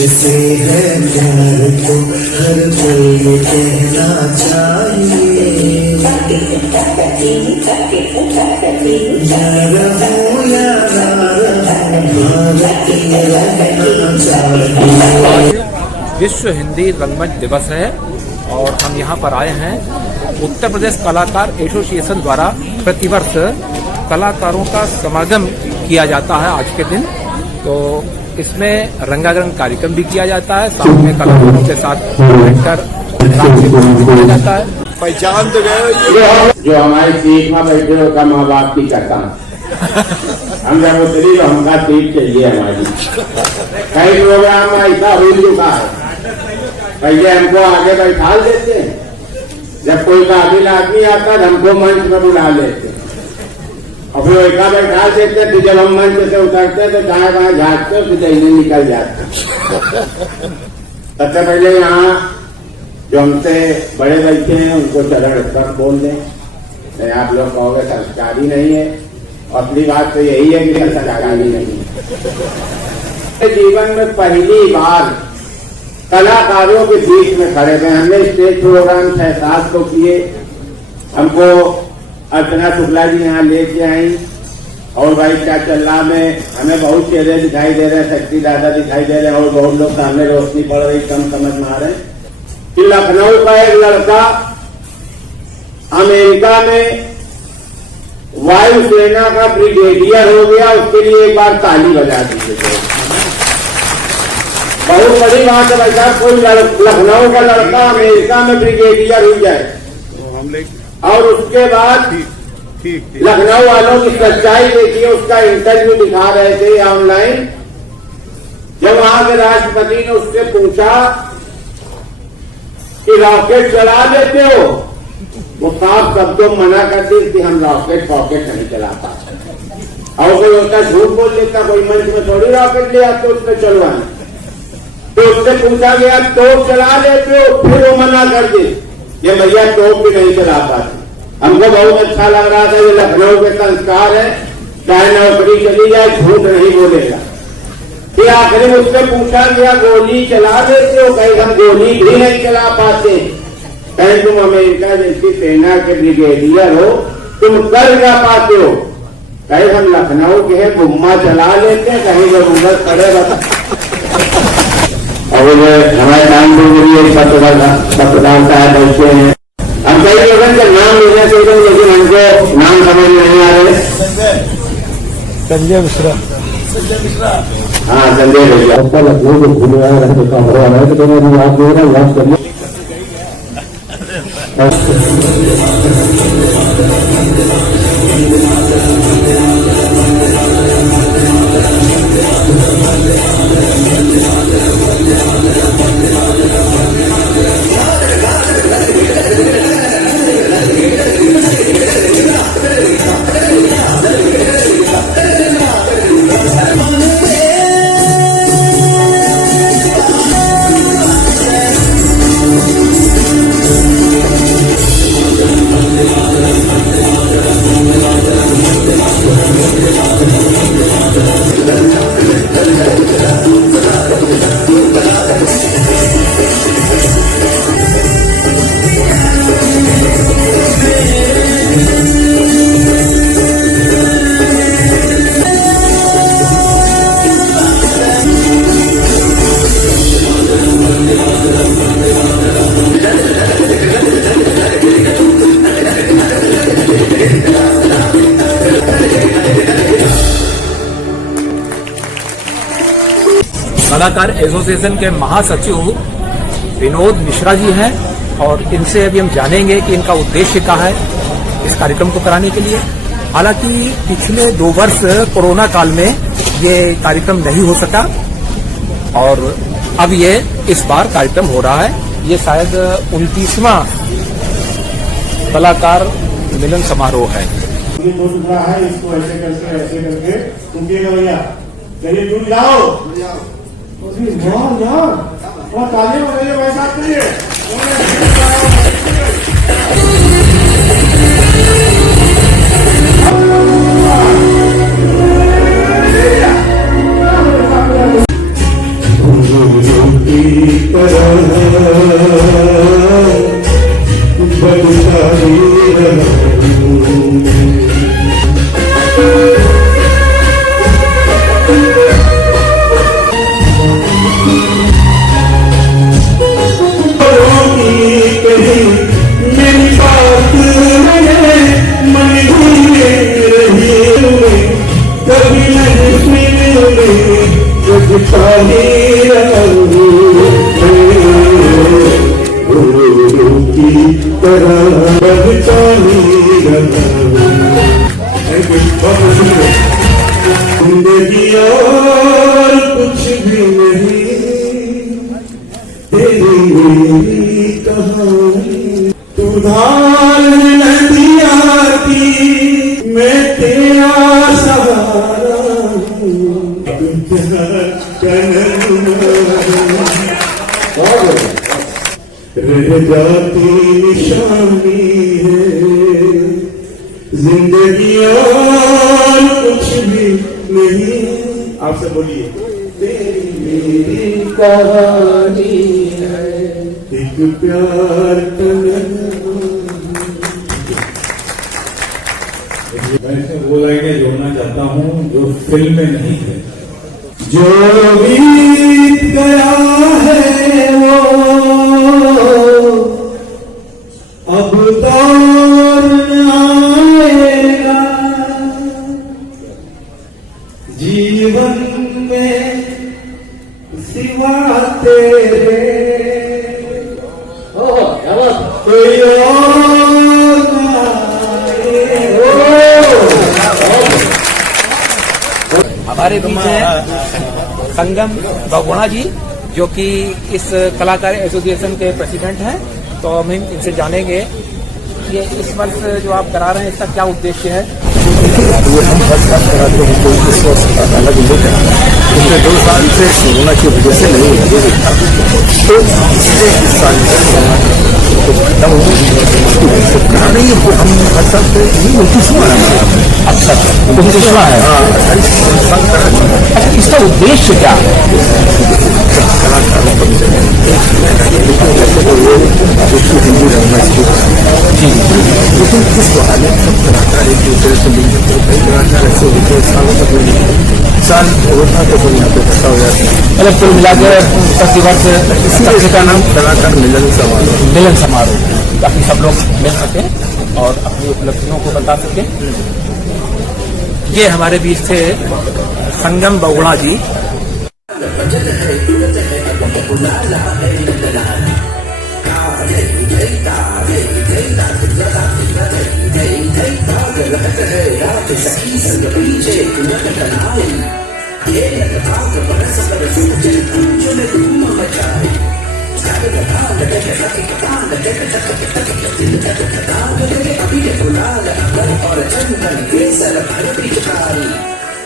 तुझसे है प्यार तो हर पल ये कहना चाहिए, या रहूं या ना रहूं भारत ये रहना चाहिए। विश्व हिंदी रंगमंच दिवस है और हम यहाँ पर आए हैं। उत्तर प्रदेश कलाकार एसोसिएशन द्वारा प्रतिवर्ष कलाकारों का समागम किया जाता है आज के दिन। तो इसमें रंगारंग कार्यक्रम भी किया जाता है, साथ में कलाकारों के साथ बैठकर किया जाता है। पहचान तो गए जो हमारी सीट में बैठे हो का माँ बाप की कहता हम जब उतरी तो हमका सीट चाहिए हमारी। कई प्रोग्राम में ऐसा हो चुका है, पहले हमको आगे बैठा देते हैं, जब कोई काबिल आदमी आता है हमको मंच में बुला लेते हैं और फिर वैसा बैठा देते, फिर जब हम मंच से उतरते तो कहाँ कहाँ झाँकते फिर दहीने निकल जाते। सबसे पहले यहाँ जो हमसे बड़े बैठे हैं उनको चरण स्पर्श बोल दें। नहीं आप लोग कहोगे संस्कारी नहीं है, असली बात तो यही है कि संस्कारी नहीं है। जीवन में पहली बार कलाकारों के बीच में खड़े थे। हमने स्टेज प्रोग्राम 6-7 को किए। हमको अर्चना शुक्ला जी यहाँ लेके आई और भाई क्या चल्ला में हमें बहुत चेहरे दिखाई दे रहे हैं, शक्ति दादा दिखाई दे रहे हैं और बहुत लोग सामने रोशनी पड़ रही, कम समझ में आ रहे हैं कि लखनऊ का एक लड़का अमेरिका में वायुसेना का ब्रिगेडियर हो गया। उसके लिए एक बार ताली बजा दीजिए। बहुत बड़ी बात है भाई साहब, कोई लखनऊ का लड़का अमेरिका में ब्रिगेडियर हो जाए। और उसके बाद लखनऊ वालों की सच्चाई देखिए, उसका इंटरव्यू दिखा रहे थे ऑनलाइन। जब वहां के राष्ट्रपति ने उससे पूछा कि रॉकेट चला देते हो, वो साफ शब्दों में मना करते कि हम रॉकेट पॉकेट नहीं चलाता। और कोई होता झूठ बोल देता, कोई मंच में थोड़ी रॉकेट ले आते उस पर चलवाना। तो उससे पूछा गया तोप चला लेते हो, फिर वो मना कर दे ये भैया तोप भी नहीं चला पाते। हमको बहुत अच्छा लग रहा था, ये लखनऊ के संस्कार है, चाहे नौकरी चली जाए झूठ नहीं बोलेगा। फिर आखिरी में उससे पूछा गया गोली चला देते हो, कहीं हम गोली भी नहीं चला पाते। कहीं तुम अमेरिका जैसी सेना के ब्रिगेडियर हो, तुम कर क्या पाते हो? कहीं हम लखनऊ के हैं, गुम्मा चला लेते हैं, कहीं जरूरत पड़े बता। और हमारे नाम के लिए पत्रकार साहब बैठे हैं। हम कई लोगों के नाम लेना चाहते हैं लेकिन हमको नाम समझ में नहीं आ रहे। संजय मिश्रा। हाँ संजय भैया लखनऊ को घूम रहा है तो मैं याद दे रहा हूँ, याद करिए। कलाकार एसोसिएशन के महासचिव विनोद मिश्रा जी हैं और इनसे अभी हम जानेंगे कि इनका उद्देश्य क्या है इस कार्यक्रम को कराने के लिए। हालांकि पिछले 2 वर्ष कोरोना काल में ये कार्यक्रम नहीं हो सका और अब ये इस बार कार्यक्रम हो रहा है। ये शायद 29वां कलाकार मिलन समारोह है। ये तो दूसरा है, इसको ऐसे करके तुम भैया चलिए जुड़ जाओ। यार और ताली बजाइए भाई साहब के लिए। की तरह जिंदगी और कुछ भी नहीं, तेरी मेरी कहानी। तू धार नदिया की, मैं तेरा सहारा हूँ। रह जाती निशानी है जिंदगी और कुछ भी नहीं। आपसे बोलिए, तेरी मेरी कहानी है एक प्यार का। मैं इसमें वो लाइनें जोड़ना चाहता हूँ जो फिल्म में नहीं है। जो बीत गया है वो अब दौर न आएगा, जीवन में सिवा तेरे कोई और न हमारे बीच है संगम बहुगुणा जी, जो कि इस कलाकार एसोसिएशन के प्रेसिडेंट हैं। तो हम इनसे जानेंगे कि इस वर्ष जो आप करा रहे हैं इसका क्या उद्देश्य है। ये हम हर साल कराते हैं, कोई इस वर्ष अलग लेकर पिछले 2 साल से कोरोना की वजह से नहीं हो रही था, तो इससे इस साल तो खत्म हो गई करा रही है। वो हम हर साल से नहीं मिलती सुना है। अच्छा, तो सुना है। हाँ, इसका उद्देश्य क्या है? कलाकारों को जैसे तो वो हिंदी रहना चाहिए, लेकिन इस बहाने सब कलाकार एक दूसरे से मिल सकते हैं। कई कलाकार ऐसे होते हैं सालों तक मिल साल होता तो फिर यहाँ पे इकट्ठा हो जाते हैं। मतलब कुल मिलाकर प्रतिवर्ष इसीलिए इसका नाम कलाकार मिलन समारोह। मिलन समारोह, ताकि सब लोग मिल सकें और अपनी उपलब्धियों को बता सकें। ये हमारे बीच थे संगम बहुगुणा जी।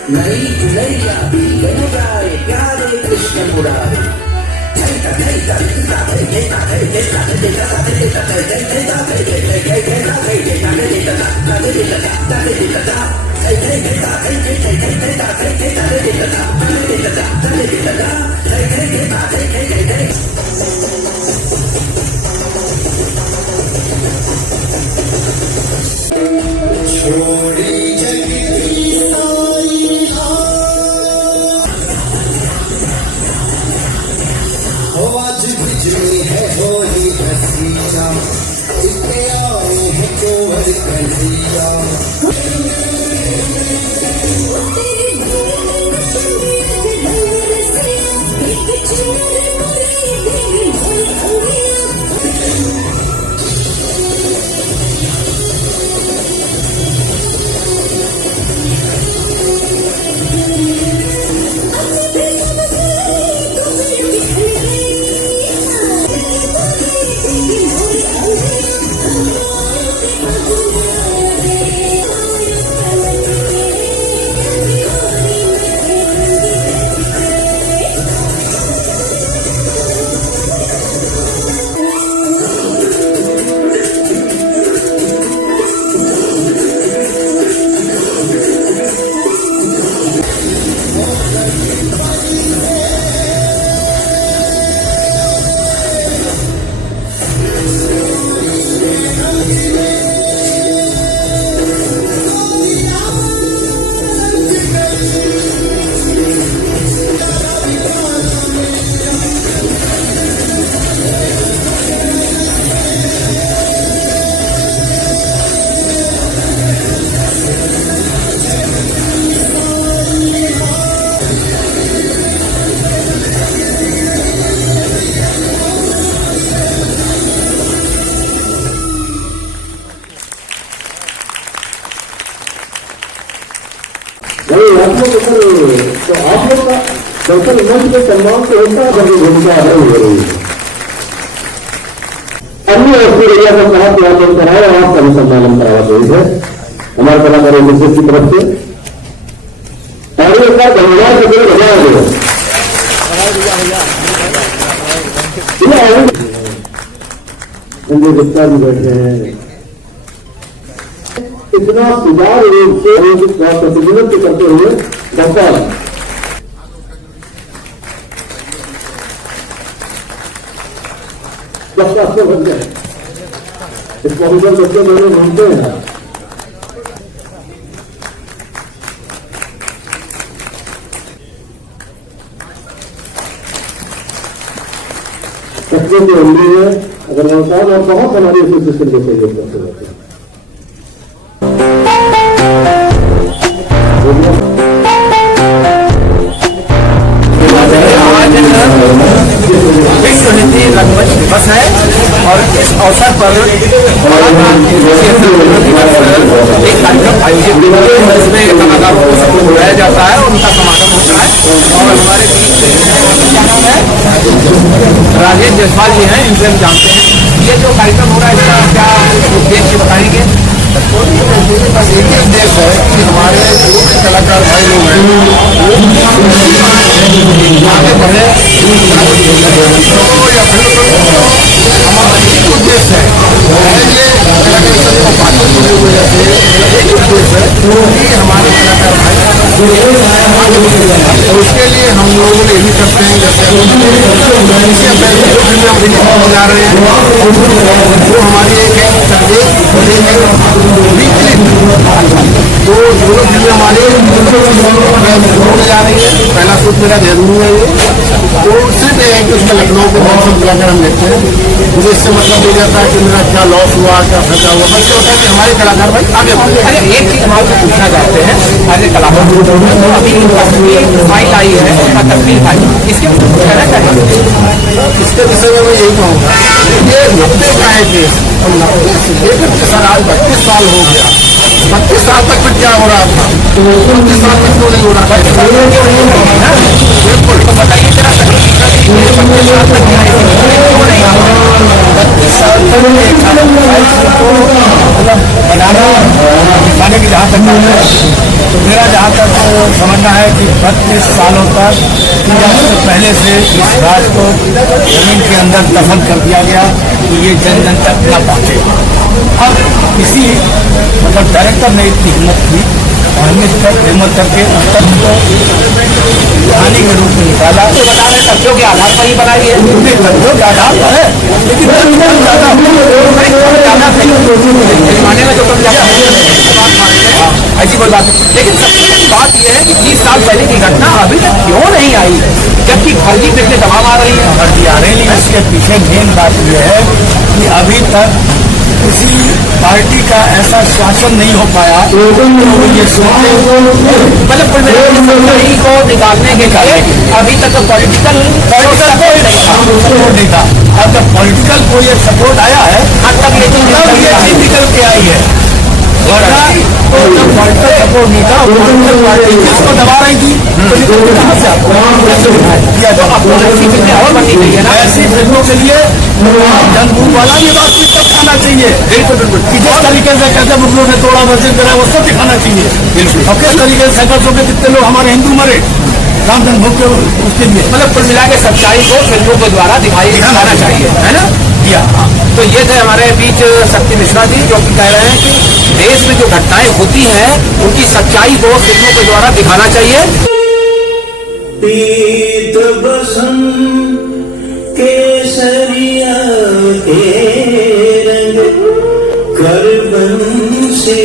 नई नैया भी गए प्यारे कृष्ण मुरारी। तो आप लोग का दरअसल मंच के सम्मान से होता है भूमिका अदा हो रही है। अन्य ऑस्ट्रेलिया को कहा कि आप लोग कराए और आपका भी सम्मान करावा चाहिए हमारे कलाकारों विशेष की तरफ से और एक बार धन्यवाद के लिए बजाया गया संजय गुप्ता भी बैठे हैं। इतना सुचारू रूप से प्रतिनिधित्व करते हुए डॉक्टर रास्ते बन गए इस पॉलिटिकल बच्चे मेरे मानते हैं बच्चे के हिंदी में अगर व्यवसाय और बहुत हमारी एसोसिएशन के सहयोग करते रहते हैं। विश्व हिंदी रंगमंच दिवस है और इस अवसर पर एक कार्यक्रम आयोजित किया गया है जिसमें कलाकारों को सबको बुलाया जाता है और उनका समागम होता है और हमारे क्या नाम है राजेश जायसवाल जी हैं, इनसे हम जानते हैं ये जो कार्यक्रम हो रहा है इसका क्या उद्देश्य बताएंगे। बस एक ही उद्देश्य है कि हमारे कलाकार भाई लोग हैं आगे बढ़े उद्देश्य है ये कलाकार सभी को बातों जुड़े हुए एक उद्देश्य है कि हमारे कलाकार भाई तो उसके लिए हम लोग यही करते हैं जैसे जा रहे हैं वो हमारी एक तो दोनों फिल्में हमारे होने जा रही है। पहला शूट मेरा देहरादून है ये तो सिर्फ ये है कि उसमें लखनऊ के मौसम जाकर हम देखते हैं मुझे इससे मतलब नहीं जाता है कि मेरा क्या लॉस हुआ क्या खर्चा हुआ बस ये होता है कि हमारे कलाकार भाई आगे बढ़े। अरे एक चीज हमारे को पूछना चाहते हैं हमारे कलाकार तो अभी तस्वीर फाइल आई है उसका तस्वीर आई इसके कहना चाहिए इसके विषय में मैं यही कहूँगा ये 90 का है केस और 90 से लेकर के सर आज 32 साल हो गया 32 साल तक फिर क्या हो रहा था 32 साल तक तो नहीं हो रहा था बिल्कुल तो बताइए जरा 32 साल तक बनाना दिखाने की जहाँ तक है तो मेरा जहाँ तक समझना है कि 32 सालों तक से पहले से इस राज को जमीन के अंदर दफन कर दिया गया तो ये जन जन तक न पहुँचे। अब किसी मतलब डायरेक्टर ने इतनी हिम्मत की और हिम्मत करके उस तथ्य को कहानी के रूप में निकाला तो बता रहे तथ्यों के आधार पर ही बनाई है तथ्यों के आधार पर है लेकिन जमाने में जो कम ज्यादा ऐसी कोई बात नहीं लेकिन सबसे बात यह है कि 30 साल पहले की घटना अभी तक क्यों नहीं आई जबकि फर्जी फिल्में दबाव आ रही है फर्जी आ रही है। इसके पीछे मेन बात यह है कि अभी तक किसी पार्टी का ऐसा शासन नहीं हो पाया तो ये सोचे मतलब सच्चाई को निकालने के लिए अभी तक पॉलिटिकल सपोर्ट नहीं था। अब जब पॉलिटिकल को ये सपोर्ट आया है तब ये चीज निकल के आई है तो जब पॉलिटिकल सपोर्ट नहीं था पॉलिटिकल पार्टी इसको दबा रही थी तो कहाँ से आपको और बननी चाहिए ना ऐसी फिल्मों के लिए जनभूत वाला ये बात फिर दिखाना चाहिए बिल्कुल बिल्कुल कि जिस तरीके से कैसे मुगलों ने तोड़ा मस्जिद करा वो सब दिखाना चाहिए बिल्कुल और किस तरीके से सैकड़ों के कितने लोग हमारे हिंदू मरे राम जन्मभूमि के उसके लिए मतलब कुल मिला के सच्चाई को फिल्मों के द्वारा दिखाना चाहिए है ना। तो ये थे हमारे बीच शक्ति मिश्रा जी जो कि कह रहे हैं कि देश में जो घटनाएं होती हैं उनकी सच्चाई को फिल्मों के द्वारा दिखाना चाहिए। पीत बसंत केसरिया के रंग कर बंसी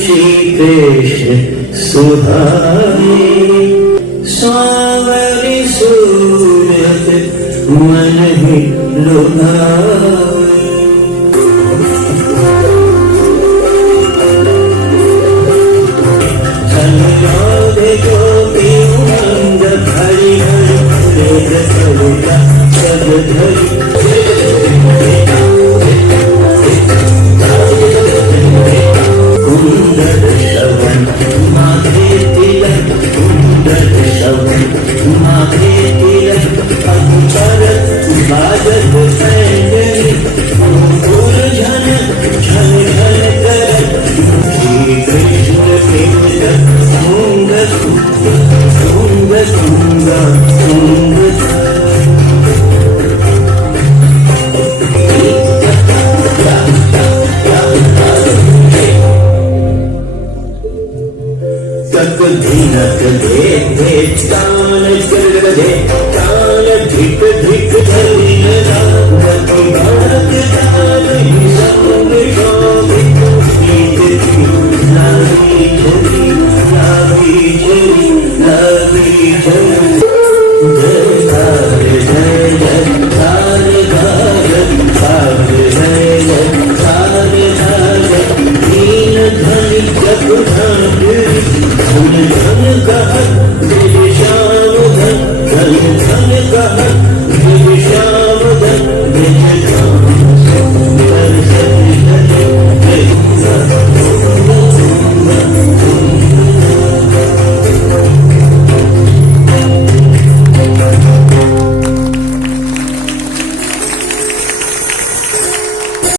शीतेश सुहाए सावरी सूरत मन ही लुभाए। कुंदर श्रवण माथे तिलक गंगा तक धीनक दे दे कान कर दे कान धिक धिक धरी राम भारत जान ही संग